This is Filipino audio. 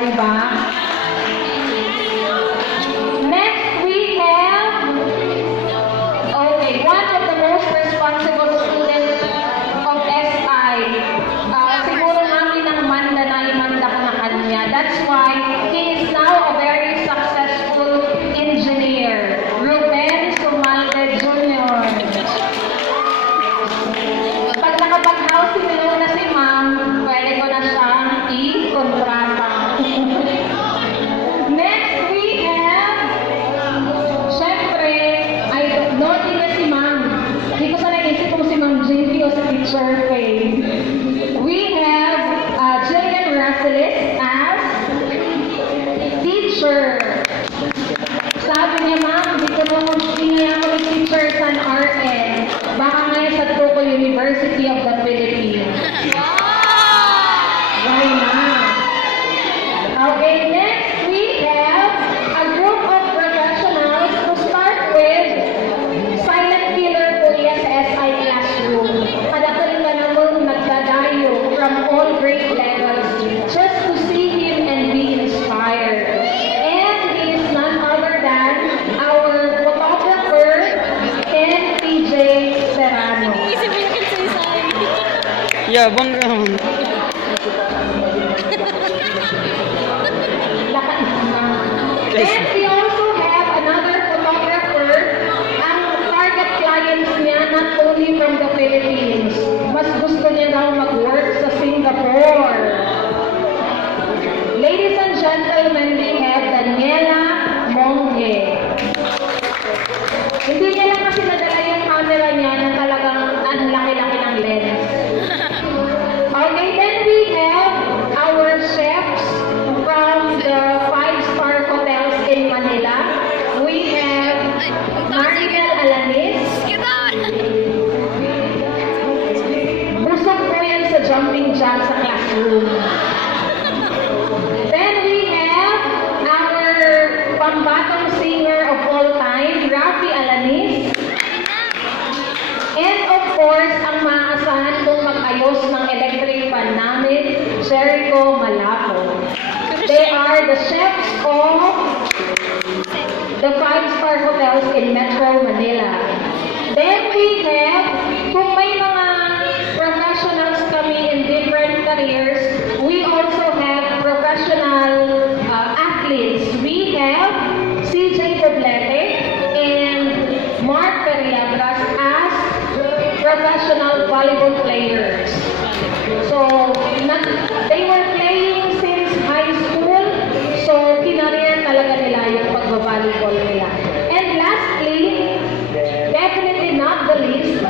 di ba? Next, we have, okay, one of the most responsible students of SI. Siguro namin ang manda na imanda ko na kanya. That's why he is now a very successful engineer. Ruben Sumalde Jr. Pag nakapag-housing loan na si ma'am, pwede ko na siyang i-kontrata. Next, we have, syempre, I don't know din na si ma'am. Hindi ko sana naisip kung si ma'am JV o si teacher Faye. We have Jillian Rasilis as teacher. Sabi niya, ma'am, hindi nga ako teacher sa RN. Baka ngayon sa Tuco University of the Philippines. Why not? Okay, next we have a group of professionals to start with silent killer Kuya sa SI classroom. Kadatorin ka naman nagdadayo from all grade levels just to see him and be inspired. And he is none other than our photographer, Ken PJ Serrano. Yeah, bang naman. Then we also have another photographer. Ang target clients niya not only from the Philippines, mas gusto niya daw mag-work sa Singapore. Ladies and gentlemen, we have Daniela Mongge. Hindi niya lang kasi nadala yung camera niya na talagang ang laki-laki ng lens. Okay, then we have our chefs from the 5-star hotels in Manila. We have Mariel Alanis. Busog po yan sa jumping jack sa classroom. Then we have our pambatang singer of all time, Rafi Alanis. And of course, ang maaasahan kong mag-ayos ng electric fan namin, Jericho Malapo. They are the chefs of the 5-star hotels in Metro Manila. Then we have, kung may mga professionals kami in different careers, we also have professional athletes. We have CJ Doblete and Mark Periagras as professional volleyball players. So, they were playing since high school, so kinareer talaga nila yung pagbabalibol nila. And lastly, definitely not the least,